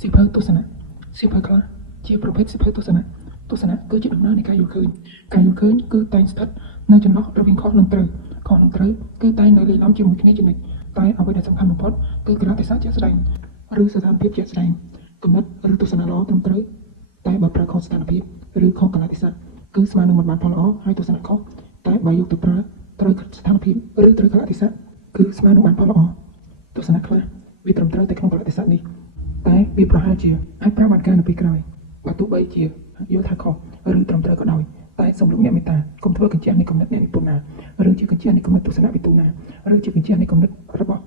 សិភៅទស្សនៈសិភៅខ្លះជាប្រភេទសិភៅទស្សនៈគឺជាដំណើរនៃការយល់ឃើញគឺតែងស្ថិតនៅចន្លោះរវាងខុសនិងត្រូវគឺតែងនៅលាយឡំជាមួយគ្នាជានិច្ចតែអ្វីដែលសំខាន់បំផុតគឺកលៈទេសៈជាក់ស្ដែងឬស្ថានភាពជាក់ស្ដែងគំនិតឬទស្សនៈល្អត្រឹមត្រូវតែបើប្រើខុសស្ថានភាពឬខុសកលៈទេសៈគឺស្មើនឹងមិនបានផលល្អហើយទស្សនៈខុសតែបើយកទៅប្រើត្រូវស្ថានភាពឬត្រូវកលៈទេសៈគឺស្មើនឹងបានផលល្អទស្សនៈខ្លះវាត្រឹមត្រូវតែក្នុងកលៈទេសៈនេះតែវាប្រហែលជាអាចប្រើបានការនៅពេលក្រោយបើទោះបីជាយល់ថាខុសឬត្រឹមត្រូវក៏ដោយតែសូមលោកអ្នកមេត្តាកុំធ្វើកញ្ចក់នៃគំនិតអ្នកនិពន្ធណាឬជាកញ្ចក់នៃគំនិតទស្សនវិទូណាឬជាកញ្ចក់នៃគំនិតរបស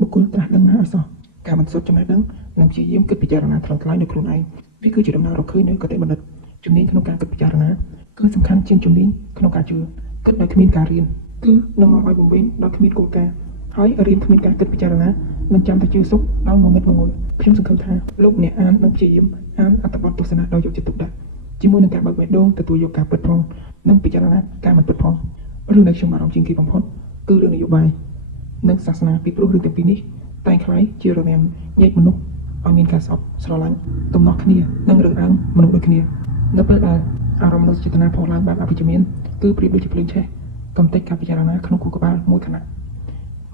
់បុគ្គលត្រាស់ដឹងណាឲ្យសោះការបន្សុទ្ធចំណេះដឹងនិងព្យាយាមគិតពិចារណាត្រង់ថ្លៃនៅខ្លួនឯងវាគឺជាដំណើររកឃើញនៅគតិបណ្ឌិតជំនាញក្នុងការគិតពិចារណាគឺសំខាន់ជាងជំនាញក្នុងការជឿគិតដោយគ្មានការរៀនគឺនឹងនាំឲ្យបំពេញដោយគ្មានគោលការណ៍ហើយរៀនគ្មានការគិតពិចារណានឹងចាំតែជឿសុខដោយងងឹតងងល់ខ្ញុំសង្ឃឹមថាលោកអ្នកអាននិងព្យាយាមអានអត្ថបទទស្សនៈដោយយកចិត្តទុកដាក់ជាមួយនឹងការបើកបេះដូងទទួលយកការពិតផងនិងពិចារណាការមិនពិតផងរឿងដែលខ្ញុំអារម្មណ៍ជាងគេបំផុតគឺរឿងនយោបាយនិងសាសនាពីព្រោះរឿងទាំងពីរនេះតែងខ្លាយជារវាងញែកមនុស្សឲ្យមានការសោកស្រឡាញ់ទំនាស់គ្នានិងរើសអើងមនុស្សដូចគ្នានៅពេលដែលអារម្មណ៍មនុស្សចេតនាផុសឡើងបែបអវិជ្ជមានគឺប្រៀបដូចជាភ្លើងឆេះកំទេចការពិចារណាក្នុងខួរក្បាលមួយខណ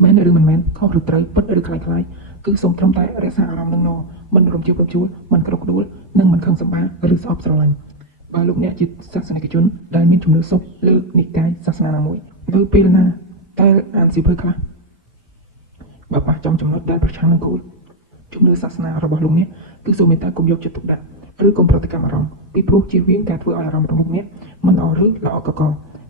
ៈមែនឬមិនមែនខុសឬត្រូវពិតឬខ្លាំងខ្លាយគឺសូមត្រឹមតែរក្សាអារម្មណ៍នឹងមិនរំជើបរំជួលមិនក្រោកក្ដួលនិងមិនខឹងសម្បារឬស្អប់ស្រឡាញ់បើលោកអ្នកជាសាសនិកជនដែលមានជំនឿសុបលើនិកាយសាសនាណាមួយនៅពេលណាតែអានសៀវភៅខ្លះបើប៉ះចំចំណុចដែលប្រឆាំងនឹងគោលជំនឿសាសនារបស់លោកអ្នកគឺសូមមេត្តាកុំយកចិត្តទុកដាក់ឬកុំប្រតិកម្មអារម្មណ៍ពីព្រោះជៀសវាងការធ្វើឲ្យអារម្មណ៍របស់លោកអ្នកមិនល្អឬល្អកក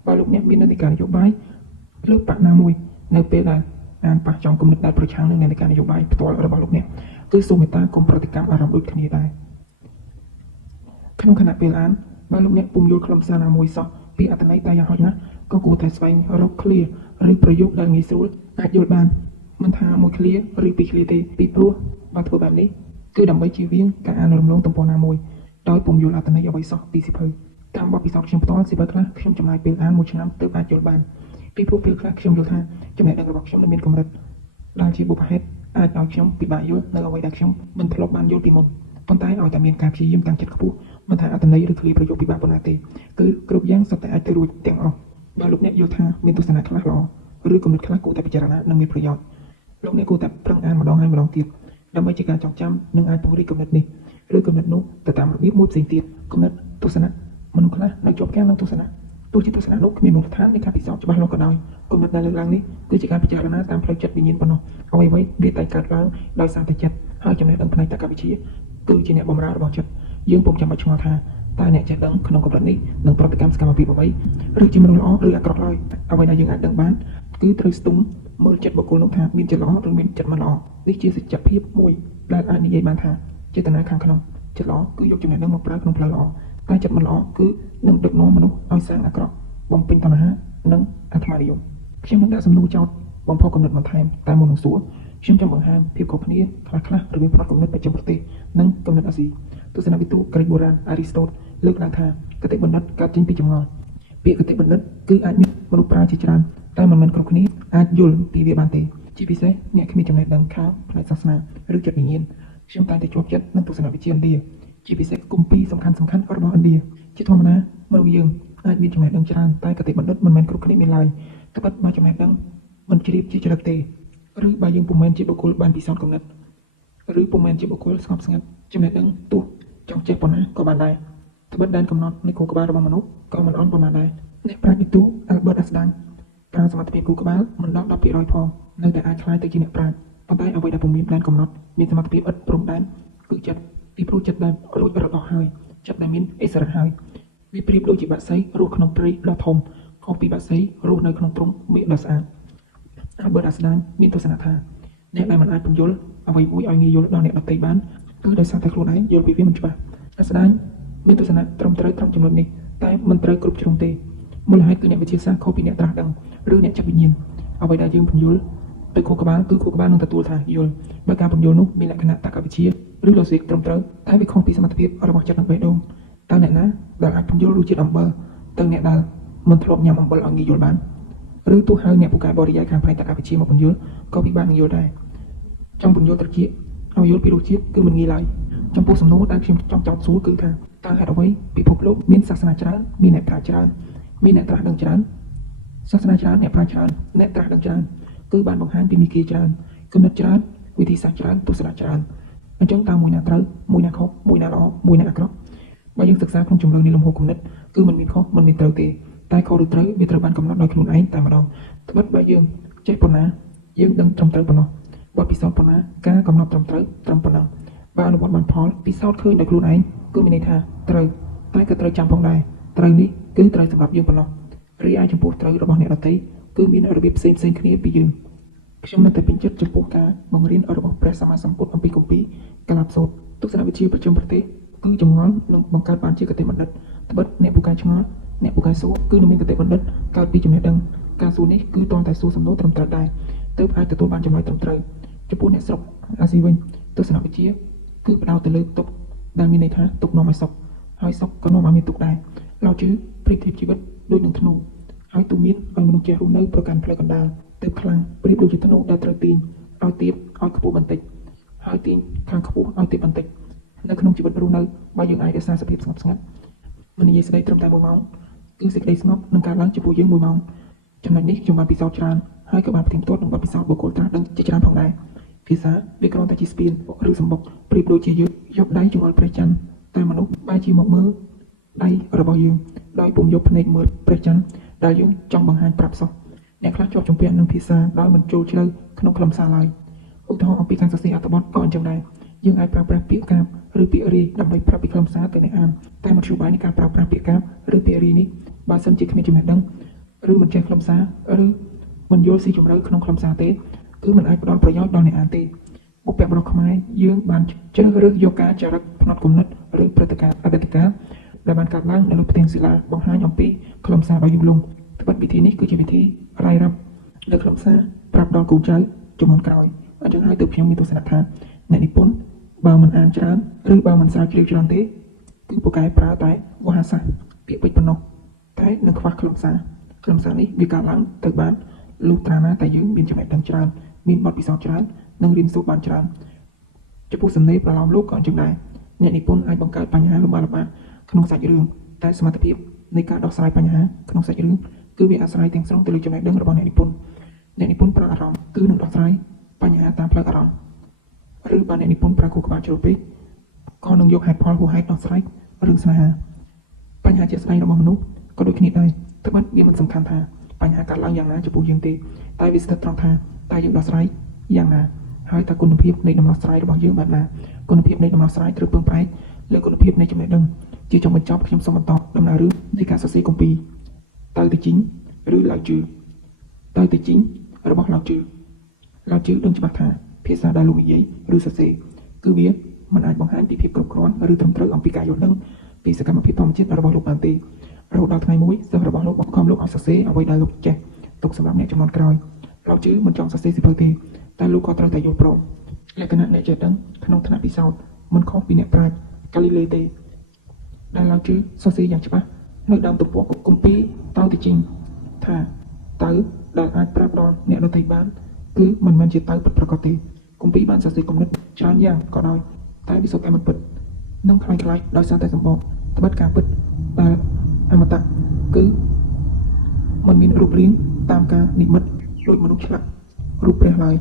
បើលោកអ្នកមាននិកាយនយោបាយលើបកណាមួយនៅពេលដែលអានប៉ះចំគំនិតដែលប្រឆាំងនឹងនិកាយនយោបាយផ្ទាល់របស់លោកអ្នកគឺសូមមេត្តាកុំប្រតិកម្មអារម្មណ៍ដូចគ្នាដែរក្នុងខណៈពេលអានបើលោកអ្នកពុំយល់ខ្លឹមសារណាមួយសោះពីអត្ថន័យតែយ៉ាងហោចណាស់ក៏គួរតែស្វែងរកឃ្លាឬប្រយោគដែលងាយស្រួលអាចយល់បានមិនថាមួយឃ្លាឬពីរឃ្លាទេពីព្រោះបើធ្វើបែបនេះគឺដើម្បីជៀសវាងការអានរំលងទំព័រណាមួយដោយពុំយល់អត្ថន័យអ្វីសោះពីសៀវភៅតាមបទពិសោធន៍ខ្ញុំផ្ទាល់សៀវភៅខ្លះខ្ញុំចំណាយពេលអានមួយឆ្នាំទើបអាចយល់បានពីព្រោះពេលខ្លះខ្ញុំយល់ថាចំណេះដឹងរបស់ខ្ញុំនៅមានកម្រិតដែលជាបុព្វហេតុអាចឲ្យខ្ញុំពិបាកយល់នៅអ្វីដែលខ្ញុំមិនធ្លាប់បានយល់ពីមុនប៉ុន្តែឲ្យតែមានការព្យាយាមតាំងចិត្តខ្ពស់មិនថាអត្ថន័យឬឃ្លាប្រយោគពិបាកប៉ុណ្ណាទេគឺគ្រប់យ៉ាងសុទ្ធតែអាចទៅរួចទាំងអស់បើលោកអ្នកយល់ថាមានទស្សនៈខ្លះល្អឬគំនិតខ្លះគួរតែពិចារណានិងមានប្រយោជន៍លោកអ្នកគួរតែប្រឹងអានម្ដងហើយម្ដងទៀតដើម្បីជាការចងចាំនិងអាចពង្រីកគំនិតនេះឬគំនិតនោះទៅតាមរបៀបមួយផ្សេងទៀតគំនិតទស្សនៈមនុស្សខ្លះនៅជាប់គាំងនឹងទស្សនៈទោះជាទស្សនៈនោះគ្មានមូលដ្ឋាននៃការពិសោធន៍ច្បាស់លាស់ក៏ដោយគំនិតដែលលើកឡើងនេះគឺជាការពិចារណាតាមផ្លូវចិត្តវិញ្ញាណប៉ុណ្ណោះអ្វីៗវាតែកើតឡើងដោយសារតែចិត្តហើយចំណេះដឹងផ្នែកតក្កវិទ្យាគឺជាអ្នកបម្រើរបស់ចិត្តយើងពុំចាំបាច់ឆ្ងល់ថាតើអ្នកចេះដឹងក្នុងកម្រិតនេះនឹងប្រតិកម្មសកម្មភាពអ្វីឬជាមនុស្សល្អឬអាក្រក់ឡើយអ្វីដែលយើងអាចដឹងបានគឺត្រូវស្ទង់មើលចិត្តបុគ្គលនោះថាមានចិត្តល្អឬមានចិត្តមិនល្អនេះជាសច្ចភាពមួយដែលអាចនិយាយបានថាចេតនាខាងក្នុងចិត្តល្អគឺយកចំណេះដឹងមកប្រើក្នុងផ្លូវល្អតែចិត្តមិនល្អគឺនឹងដឹកនាំមនុស្សឲ្យសាងអាក្រក់បំពេញតណ្ហានិងអាត្មានិយមខ្ញុំនឹងដាក់សំណួរចោទបំផុសគំនិតបន្ថែមតែមុននឹងសួរខ្ញុំចង់បង្ហាញភាពខុសគ្នាខ្លះៗរវាងផ្នត់គំនិតបច្ចឹមប្រទេសនិងគំនិតអាស៊ីទស្សនវិទូក្រិកបុរាណអារីស្តូតលើកឡើងថាគតិបណ្ឌិតកើតចេញពីចម្ងល់ពាក្យគតិបណ្ឌិតគឺអាចមានមនុស្សប្រើជាច្រើនតែមិនមែនគ្រប់គ្នាអាចយល់ពីវាបានទេជាពិសេសអ្នកគ្មានចំណេះដឹងខាងផ្នែកសាសនាឬចិត្តវិញ្ញាណខ្ញុំតែងតែជាប់ចិត្តនឹងទស្សនវិជ្ជាឥណ្ឌាជាពិសេសគម្ពីរសំខាន់របស់ឥណ្ឌាជាធម្មតាមនុស្សយើងអាចមានចំណេះដឹងច្រើនតែគតិបណ្ឌិតមិនមែនគ្រប់គ្នាមានឡើយត្បិតបើចំណេះដឹងមិនជ្រាបជាចរិតទេឬបើយើងពុំមែនជាបុគ្គលបានពិសោធន៍គំនិតឬពុំមែនជាបុគ្គលស្ងប់ស្ងាត់ចំណេះដឹងទោះចង់ចេះប៉ុណ្ណាក៏បានដែរត្បិតដែនកំណត់នៃខួរក្បាលរបស់មនុស្សក៏មិនអន់ប៉ុន្មានដែរអ្នកប្រាជ្ញវិទូ Albert Einstein ប្រើសមត្ថភាពខួរក្បាលមិនដល់ 10% ផងនៅតែអាចក្លាយទៅជាអ្នកប្រាជ្ញប៉ុន្តែអ្វីដែលពុំមានដែនកំណត់មានសមត្ថភាពឥតព្រំដែនគឺចិត្តពីព្រោះចិត្តដែលរួចរបស់ហើយចិត្តដែលមានអិសរៈហើយវាប្រៀបដូចជាបក្សីរស់ក្នុងព្រៃដ៏ធំខុសពីបក្សីរស់នៅក្នុងទ្រុងមេឃដ៏ស្អាត Albert Einstein មានទស្សនៈថាអ្នកដែលមិនអាចពន្យល់អ្វីមួយឲ្យងាយយល់ដល់អ្នកដទៃបានគឺដោយសារតែខ្លួនឯងយល់ពីវាមិនច្បាស់Einsteinមានទស្សនៈត្រឹមត្រូវត្រង់ចំណុចនេះតែមិនត្រូវគ្រប់ជ្រុងទេមូលហេតុគឺអ្នកវិទ្យាសាស្ត្រខុសពីអ្នកត្រាស់ដឹងឬអ្នកចិត្តវិញ្ញាណអ្វីដែលយើងពន្យល់ទៅខួរក្បាលគឺខួរក្បាលនឹងទទួលថាយល់បើការពន្យល់នោះមានលក្ខណៈតក្កវិទ្យាឬ logic ត្រឹមត្រូវតែវាខុសពីសមត្ថភាពរបស់ចិត្តនិងបេះដូងតើអ្នកណាដែលអាចពន្យល់រសជាតិអំបិលទៅអ្នកដែលមិនធ្លាប់ញ៉ាំអំបិលឲ្យងាយយល់បានឬទោះហៅអ្នកពូកែបរិយាយខាងផ្នែកតក្កវិទ្យាមកពន្យល់ក៏ពិបាកនឹងយល់ដែរចង់ពន្យល់ត្រចៀកឲ្យយល់ពីរសជាតិគឺមិនងាយឡើយ ចំពោះសំណួរដែលខ្ញុំចង់សួរគឺថាតើហេតុអ្វីពិភពលោកមានសាសនាច្រើនមានអ្នកប្រាជ្ញច្រើនមានអ្នកត្រាស់ដឹងច្រើនសាសនាច្រើនអ្នកប្រាជ្ញច្រើនអ្នកត្រាស់ដឹងច្រើនគឺបានបង្ហាញពីមីគាច្រើនគំនិតច្រើនវិធីសាស្ត្រច្រើនទស្សនៈច្រើនអញ្ចឹងតើមួយណាត្រូវមួយណាខុសមួយណាល្អមួយណាអាក្រក់បើយើងសិក្សាក្នុងជំរឿននេះលំហគំនិតគឺมันមានខុសมันមានត្រូវទេតែខុសឬត្រូវវាត្រូវបានកំណត់ដោយខ្លួនឯងតែម្ដងត្បិតបើយើងចេះប៉ុណ្ណាយើងដឹងត្រឹមត្រូវប៉ុណ្ណោះបទពិសោធន៍ប៉ុណ្ណាការកំណត់ត្រឹមត្រូវត្រឹមប៉ុណ្ណឹងបើអនុវត្តបានផលពិសោធន៍ឃើញដោយខ្លួនឯងគឺមានន័យថាត្រូវតែក៏ត្រូវចាំផងដែរត្រូវនេះគឺត្រូវសម្រាប់យើងប៉ុណ្ណោះរីឯចំពោះត្រូវរបស់អ្នកដទៃគឺមានរបៀបផ្សេងគ្នាពីយើងខ្ញុំនៅតែពេញចិត្តចំពោះការបង្រៀនរបស់ព្រះសម្មាសម្ពុទ្ធអំពីគម្ពីរកាឡាបសូត្រទស្សនវិជ្ជាប្រចាំប្រទេសគឺចម្ងល់នឹងបង្កើតបានជាគតិបណ្ឌិតត្បិតអ្នកពូកែឆ្ងល់អ្នកពូកែសួរគឺនឹងមានគតិបណ្ឌិតកើតពីចំណេះដឹងការសួរនេះគឺតតែសួរសំណួរត្រឹមត្រូវដែរទើបអាចទទួលបានចម្លើយត្រឹមត្រូវចំពោះអ្នកស្រុកអាស៊ីវិញទស្សនវិជ្ជាគឺផ្ដោតទៅលើទុកដែលមានន័យថាទុកនាំឲ្យសុខហើយសុខក៏នាំឲ្យមានទុកដែរឡោជឿប្រៀបធៀបជីវិតដូចនឹងធ្នូហើយទូមានឲ្យមនុស្សចេះរស់នៅប្រកាន់ផ្លូវកណ្ដាលទើបខ្លាំងប្រៀបដូចជាធ្នូដែលត្រូវទាញឲ្យទាបឲ្យខ្ពស់បន្តិចហើយទាញខាងខ្ពស់ឲ្យទាបបន្តិចនៅក្នុងជីវិតរស់នៅបើយើងអាចរក្សាសភាពស្ងប់ស្ងាត់មិននិយាយស្ដីត្រឹមតែ1ម៉ោងគឺសេចក្ដីស្ងប់នឹងកើតឡើងចំពោះយើង1ម៉ោងចំណុចនេះខ្ញុំបានពិសោធន៍ច្រើនហើយក៏បានផ្ទៀងផ្ទាត់នឹងបទពិសោធន៍បុគ្គលត្រាស់ដឹងជាច្រើនផងដែរភាសាវាគ្រាន់តែជាស្ពានឬសម្បុកប្រៀបដូចជាយើងយកដៃចង្អុលព្រះច័ន្ទតែមនុស្សបែរជាមកមើលដៃរបស់យើងដោយពុំយកភ្នែកមើលព្រះច័ន្ទដែលយើងចង់បង្ហាញប្រាប់សោះអ្នកខ្លះជាប់ជំពាក់នឹងភាសាដោយមិនចូលជ្រៅក្នុងខ្លឹមសារឡើយឧទាហរណ៍អំពីការសរសេរអត្ថបទក៏អញ្ចឹងដែរយើងអាចប្រើប្រាស់ពាក្យកាព្យឬពាក្យរាយដើម្បីប្រាប់ពីខ្លឹមសារទៅអ្នកអានតែមធ្យោបាយនៃការប្រើប្រាស់ពាក្យកាព្យឬពាក្យរាយនេះបើសិនជាគ្មានចំណេះដឹងឬមិនចេះខ្លឹមសារឬមិនយល់ស៊ីជម្រៅក្នុងខ្លឹមសារទេគឺមិនអាចផ្ដល់ប្រយោជន៍ដល់អ្នកអានទេបុព្វបុរសខ្មែរយើងបានជ្រើសរើសយកការចារឹកផ្នត់គំនិតឬព្រឹត្តិការណ៍អតីតកាលដែលបានកើតឡើងនៅលើផ្ទាំងศิលាបង្ហាញអំពីខ្លឹមសារដ៏យូរលង់ត្បិតវិធីនេះគឺជាវិធីរាយរាប់លើខ្លឹមសារប្រាប់ដល់កូនចៅជំនាន់ក្រោយអញ្ចឹងហើយទើបខ្ញុំមានទស្សនៈថាអ្នកនិពន្ធបើមិនអានច្រើនឬបើមិនស្រាវជ្រាវច្រើនទេគឺពូកែប្រើតែវោហារសាស្ត្រពាក្យពេចន៍ប៉ុណ្ណោះតែនឹងខ្វះខ្លឹមសារនេះវាកើតឡើងទៅបានលុះត្រាណាតែយើងមានចំណេះដឹងច្រើនមានបទពិសោធន៍ច្រើននិងរៀនសូត្របានច្រើនចំពោះសំណេរប្រឡោមលោកក៏អញ្ចឹងដែរអ្នកនិពន្ធអាចបង្កើតបញ្ហាលំបាកក្នុងសាច់រឿងតែសមត្ថភាពនៃការដោះស្រាយបញ្ហាក្នុងសាច់រឿងគឺវាអាស្រ័យទាំងស្រុងទៅលើចំណេះដឹងរបស់អ្នកនិពន្ធប្រើអារម្មណ៍គឺនឹងដោះស្រាយបញ្ហាតាមផ្លូវអារម្មណ៍ឬបើអ្នកនិពន្ធប្រើគូក្បាលជ្រុលពេកក៏នឹងយកហេតុផលហួសហេតុដោះស្រាយរឿងស្នេហាបញ្ហាជាក់ស្ដែងរបស់មនុស្សក៏ដូចគ្នាដែរត្បិតវាមិនសំខាន់ថាបញ្ហាកើតឡើងយ៉ាងណាចំពោះយើងទេតែវាស្ថិតត្រង់ថាតើយើងដោះស្រាយយ៉ាងណាហើយតើគុណភាពនៃដំណោះស្រាយរបស់យើងបែបណាគុណភាពនៃដំណោះស្រាយត្រូវពឹងផ្អែកលើគុណភាពនៃចំណេះដឹងជាចុងបញ្ចប់ខ្ញុំសូមបន្តដំណើររឿងនៃការសរសេរគម្ពីរតៅទៅជីងឬឡៅជឿតៅទៅជីងរបស់ឡៅជឿដឹងច្បាស់ថាភាសាដែលលោកនិយាយឬសរសេរគឺវាមិនអាចបង្ហាញពីភាពគ្រប់គ្រាន់ឬត្រឹមត្រូវអំពីការយល់ដឹងពីសកម្មភាពធម្មជាតិរបស់លោកបានទេរហូតដល់ថ្ងៃមួយសិស្សរបស់លោកបង្ខំលោកឲ្យសរសេរអ្វីដែលលោកចេះទុកសម្រាប់អ្នកជំនាន់ក្រោយឡៅជឿមិនចង់សរសេរសៀវភៅទេតែលោកក៏ត្រូវតែយល់ព្រមលក្ខណៈអ្នកចេះដឹងក្នុងថ្នាក់ពិសោធន៍មិនខុសពីអ្នកប្រាជ្ញកាលីលេទេដែលឡៅជឿសរសេរយ៉ាងច្បាស់នៅដើមទំព័រគម្ពីរតៅទីជីងថាតៅដែលអាចប្រាប់ដល់អ្នកដទៃបានគឺមិនមែនជាតៅពិតប្រាកដទេគម្ពីរបានសរសេរគំនិតច្រើនយ៉ាងក៏ដោយតែវាសុទ្ធតែមិនពិតនិងคล้ายៗដោយសារតែសម្បកត្បិតការពិតដែលអមតៈគឺមិនមានរូបរាងតាមការនិមិត្តដូចមនុស្សឆ្លាក់រូបព្រះឡើយ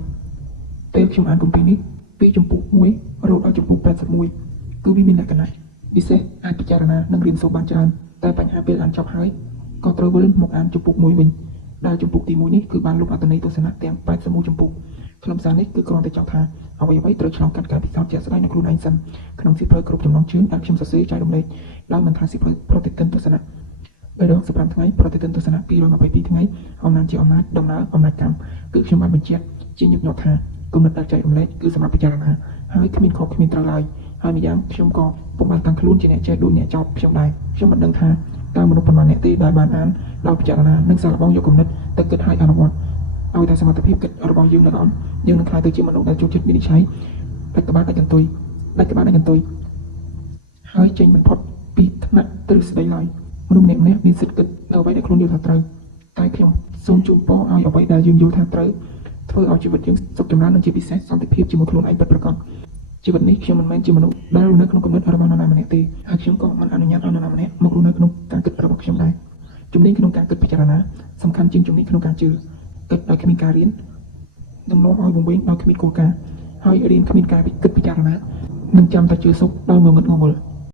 ពេលខ្ញុំអានគម្ពីរនេះពីចំពុក1រហូតដល់ចំពុក81គឺវាមានលក្ខណៈពិសេសអាចពិចារណានិងរៀនសូត្របានច្រើនតែបញ្ហាពេលអានចប់ហើយក៏ត្រូវវិលមកអានចំពុក1វិញដែលចំពុកទី1នេះគឺបានលុបអត្ថន័យទស្សនៈទាំង81ចំពុកខ្លឹមសារនេះគឺគ្រាន់តែចង់ថាអ្វីត្រូវឆ្លងកាត់ការពិសោធន៍ជាក់ស្ដែងនៅខ្លួនឯងសិនក្នុងសៀវភៅគ្រប់ចំណងជើងដែលខ្ញុំសរសេរចែករំលែកដោយមិនថាសៀវភៅប្រតិទិនទស្សនៈ3ដង15ថ្ងៃប្រតិទិនទស្សនៈ222ថ្ងៃអំណាចជាអំណាចដំណើរអំណាចកម្មគឺខ្ញុំបានបញ្ជាក់ជាញឹកញាប់ថាគំនិតដែលចែករំលែកគឺសម្រាប់ពិចារណាហើយគ្មានខុសគ្មានត្រូវឡើយហើយម្យ៉ាងខ្ញុំក៏ពុំបានតាំងខ្លួនជាអ្នកចេះដូចអ្នកចោទខ្ញុំដែរខ្ញុំមិនដឹងថាតើមនុស្សប៉ុន្មានអ្នកទេដែលបានអានដោយពិចារណានិងសាកល្បងយកគំនិតទៅគិតឲ្យអនុវត្តឲ្យតែសមត្ថភាពគិតរបស់យើងនៅដល់យើងនឹងក្លាយទៅជាមនុស្សដែលចូលចិត្តវិនិច្ឆ័យដាច់ក្បាលដាច់កន្ទុយហើយចេញមិនផុតពីថ្នាក់ទ្រឹស្ដីឡើយមនុស្សម្នាក់មានសិទ្ធិគិតនៅអ្វីដែលខ្លួនយល់ថាត្រូវតែខ្ញុំសូមជូនពរឲ្យអ្វីដែលយើងយល់ថាត្រូវធ្វើឲ្យជីវិតយើងសុខចម្រើននិងជាពិសេសសន្តិភាពជាមួយខ្លួនឯងពិតប្រាកដ ជីវិតនេះខ្ញុំមិនមែនជាមនុស្សដែលរស់នៅក្នុងគំនិតរបស់នរណាម្នាក់ទេហើយខ្ញុំក៏មិនអនុញ្ញាតឲ្យនរណាម្នាក់មករស់នៅក្នុងការគិតរបស់ខ្ញុំដែរជំនាញក្នុងការគិតពិចារណាសំខាន់ជាងជំនាញក្នុងការជឿគិតដោយគ្មានការរៀននឹងនាំឲ្យវង្វេងដោយគ្មានគោលការណ៍ហើយរៀនគ្មានការគិតពិចារណានឹងចាំតែជឿសុខដោយងងឹតងងល់